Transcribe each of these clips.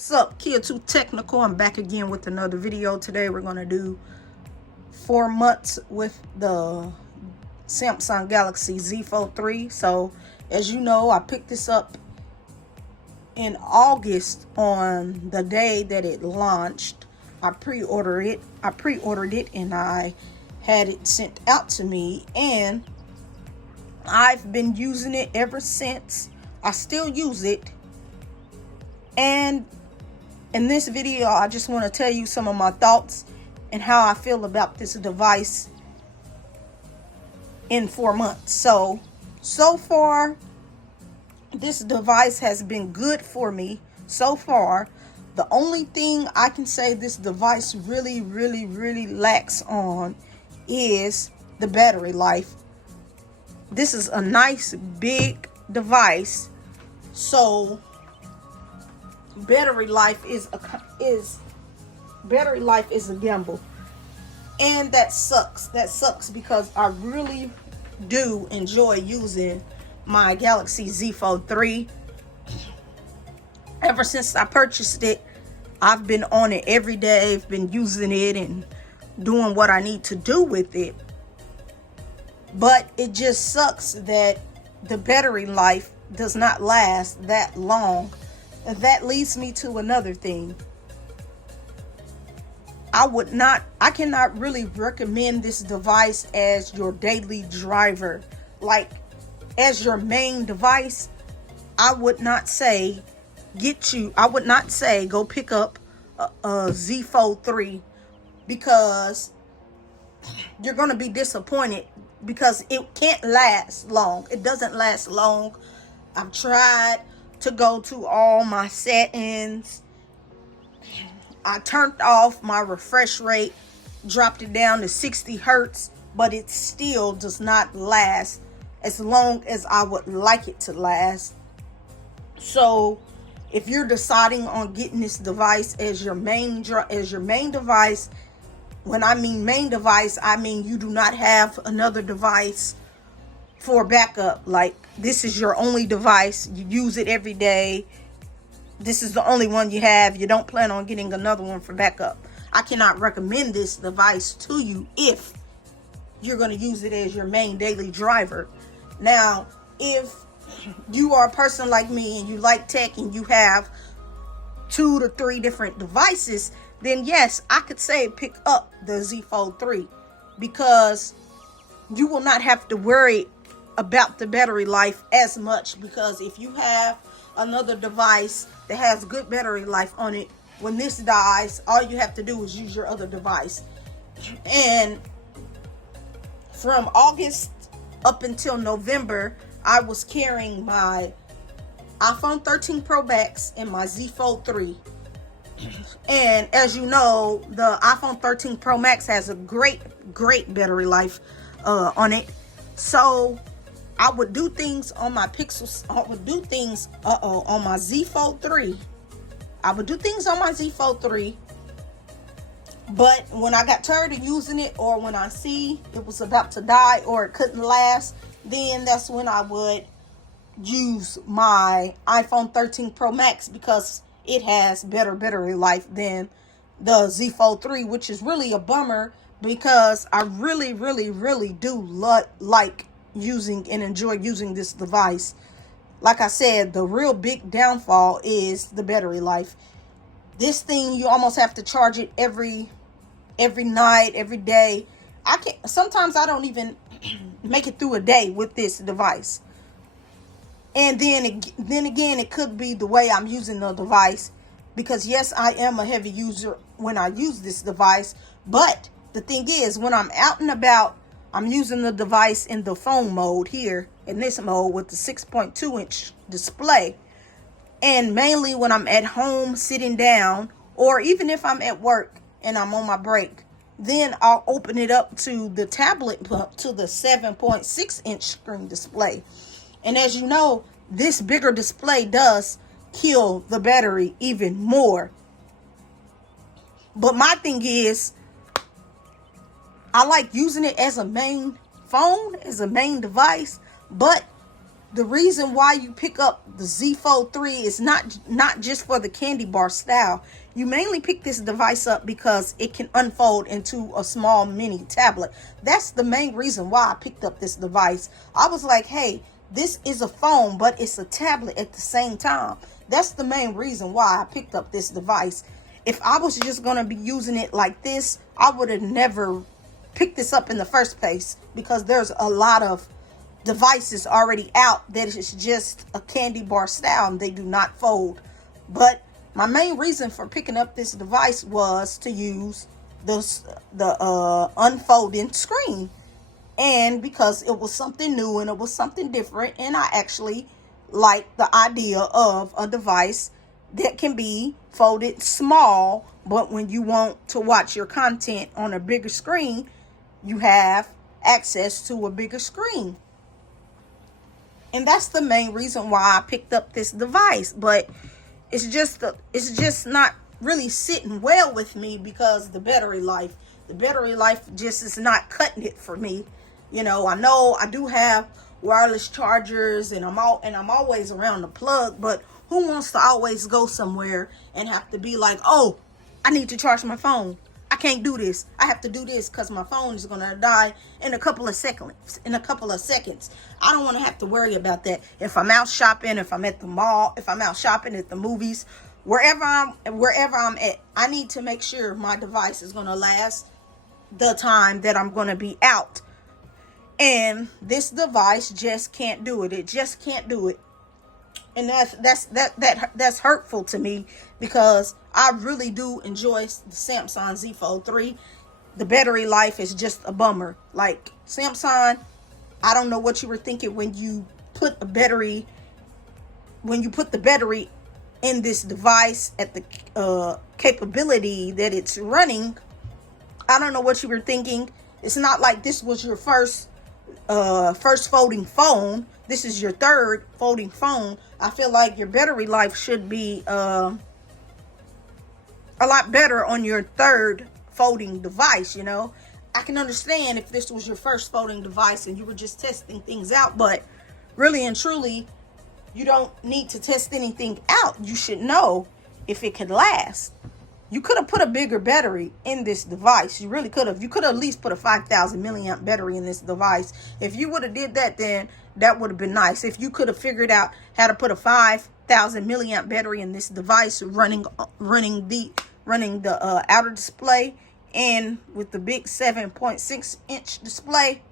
What's up, Kia Too Technical? I'm back again with another video. Today we're going to do 4 months with the Samsung Galaxy zFold3. So as you know, I picked this up in August on the day that it launched. I pre-ordered it and I had it sent out to me, and I've been using it ever since. I still use it. And in this video, I just want to tell you some of my thoughts and how I feel about this device in 4 months. So far, this device has been good for me so far. The only thing I can say this device really lacks on is the battery life. This is a nice big device, so battery life is a gamble, and that sucks because I really do enjoy using my Galaxy zFold3. Ever since I purchased it, I've been on it every day. I've been using it and doing what I need to do with it, but it just sucks that the battery life does not last that long. And that leads me to another thing. I cannot really recommend this device as your daily driver. Like, as your main device, I would not say go pick up a zFold3, because you're going to be disappointed, because it can't last long. It doesn't last long. I've tried to go to all my settings. I turned off my refresh rate, dropped it down to 60 hertz, but it still does not last as long as I would like it to last. So if you're deciding on getting this device as your main device, when I mean main device, I mean you do not have another device for backup. Like, this is your only device. You use it every day. This is the only one you have. You don't plan on getting another one for backup. I cannot recommend this device to you if you're going to use it as your main daily driver. Now, if you are a person like me and you like tech and you have 2 to 3 different devices, then yes, I could say pick up the zFold3, because you will not have to worry about the battery life as much. Because if you have another device that has good battery life on it, when this dies, all you have to do is use your other device. And from August up until November, I was carrying my iPhone 13 Pro Max and my zFold3. And as you know, the iPhone 13 Pro Max has a great battery life on it. So I would do things on my Pixels. I would do things on my zFold3. I would do things on my zFold3. But when I got tired of using it, or when I see it was about to die or it couldn't last, then that's when I would use my iPhone 13 Pro Max, because it has better battery life than the zFold3, which is really a bummer, because I really do like using and enjoy using this device. Like I said, the real big downfall is the battery life. This thing, you almost have to charge it every night, every day. Sometimes I don't even make it through a day with this device. And then again, it could be the way I'm using the device, because yes, I am a heavy user when I use this device. But the thing is, when I'm out and about, I'm using the device in the phone mode here, in this mode with the 6.2 inch display. And mainly when I'm at home sitting down, or even if I'm at work and I'm on my break, then I'll open it up to the tablet, to the 7.6 inch screen display. And as you know, this bigger display does kill the battery even more. But my thing is, I like using it as a main phone, as a main device, but the reason why you pick up the zFold3 is not just for the candy bar style. You mainly pick this device up because it can unfold into a small mini tablet. That's the main reason why I picked up this device. I was like, hey, this is a phone, but it's a tablet at the same time. That's the main reason why I picked up this device. If I was just going to be using it like this, I would have never picked this up in the first place, because there's a lot of devices already out that is just a candy bar style and they do not fold. But my main reason for picking up this device was to use the unfolding screen, and because it was something new and it was something different, and I actually like the idea of a device that can be folded small, but when you want to watch your content on a bigger screen, you have access to a bigger screen. And that's the main reason why I picked up this device. But it's just not really sitting well with me, because the battery life just is not cutting it for me. I know I do have wireless chargers, and I'm always around the plug, but who wants to always go somewhere and have to be like, oh, I need to charge my phone. I can't do this. I have to do this because my phone is going to die in a couple of seconds. I don't want to have to worry about that. If I'm out shopping, if I'm at the mall, if I'm out shopping at the movies, wherever I'm at, I need to make sure my device is going to last the time that I'm going to be out. And this device just can't do it. It just can't do it. And that's hurtful to me, because I really do enjoy the Samsung zFold3. The battery life is just a bummer. Like, Samsung, I don't know what you were thinking when you put the battery in this device at the capability that it's running. I don't know what you were thinking. It's not like this was your first folding phone. This is your third folding phone. I feel like your battery life should be a lot better on your third folding device. I can understand if this was your first folding device and you were just testing things out, but really and truly, you don't need to test anything out. You should know if it could last. You could have put a bigger battery in this device. You really could have. You could have at least put a 5,000 milliamp battery in this device. If you would have did that, then that would have been nice. If you could have figured out how to put a 5,000 milliamp battery in this device, running the outer display, and with the big 7.6-inch display,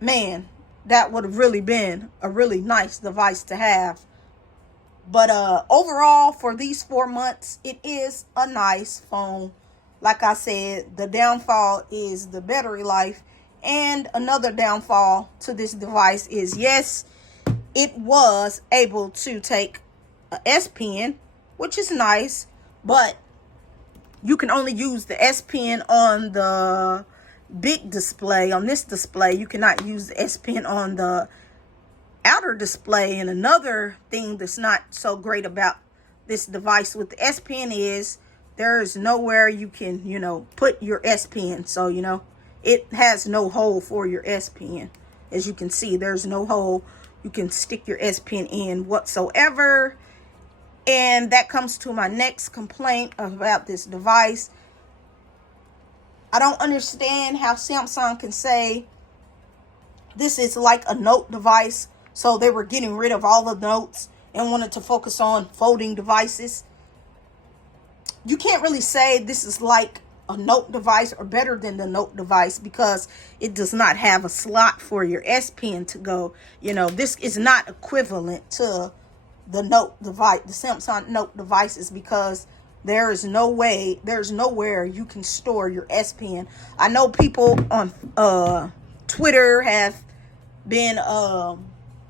man, that would have really been a really nice device to have. But overall, for these 4 months, it is a nice phone. Like I said, the downfall is the battery life. And another downfall to this device is, yes, it was able to take a S Pen, which is nice, but you can only use the S Pen on the big display. On this display, you cannot use the S Pen on the outer display. And another thing that's not so great about this device with the S Pen is there is nowhere you can, put your S Pen. So, it has no hole for your S Pen. As you can see, there's no hole you can stick your S Pen in whatsoever. And that comes to my next complaint about this device. I don't understand how Samsung can say this is like a note device. So they were getting rid of all the notes and wanted to focus on folding devices. You can't really say this is like a note device or better than the note device, because it does not have a slot for your S Pen to go. This is not equivalent to the note device, the Samsung note devices, because there's nowhere you can store your S Pen. I know people on Twitter have been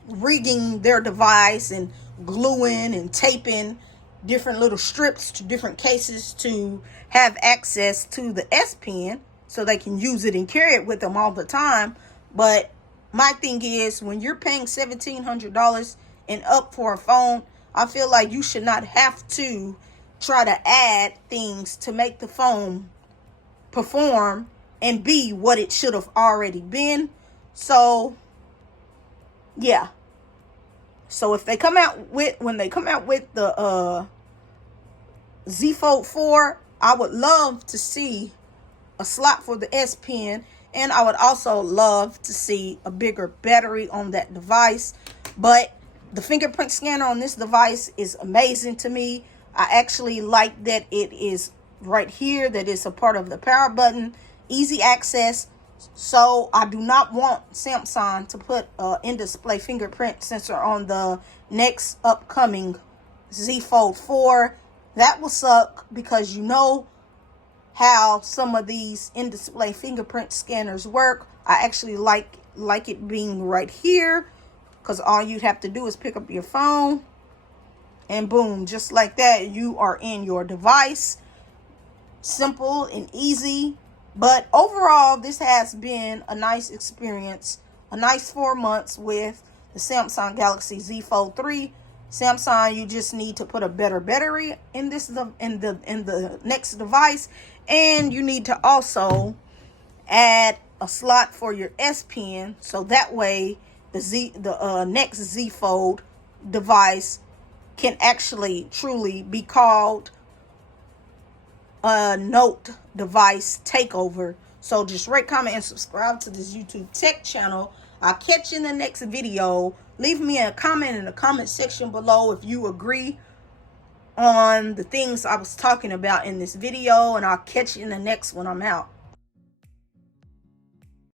rigging their device and gluing and taping different little strips to different cases to have access to the S Pen so they can use it and carry it with them all the time. But my thing is, when you're paying $1,700 and up for a phone, I feel like you should not have to try to add things to make the phone perform and be what it should have already been. So yeah, So if they come out with, when they come out with the zFold3, I would love to see a slot for the S Pen, and I would also love to see a bigger battery on that device. But the fingerprint scanner on this device is amazing to me. I actually like that it is right here, that it's a part of the power button, easy access. So I do not want Samsung to put in-display fingerprint sensor on the next upcoming zFold3. That will suck, because you know how some of these in-display fingerprint scanners work. I actually like it being right here, because all you'd have to do is pick up your phone and boom, just like that, you are in your device. Simple and easy. But overall, this has been a nice experience, a nice 4 months with the Samsung Galaxy zFold3. Samsung, you just need to put a better battery in this in the next device, and you need to also add a slot for your S Pen, so that way the next zFold device can actually truly be called a Note device takeover. So just rate, comment, and subscribe to this YouTube tech channel. I'll catch you in the next video. Leave me a comment in the comment section below if you agree on the things I was talking about in this video, and I'll catch you in the next one. I'm out.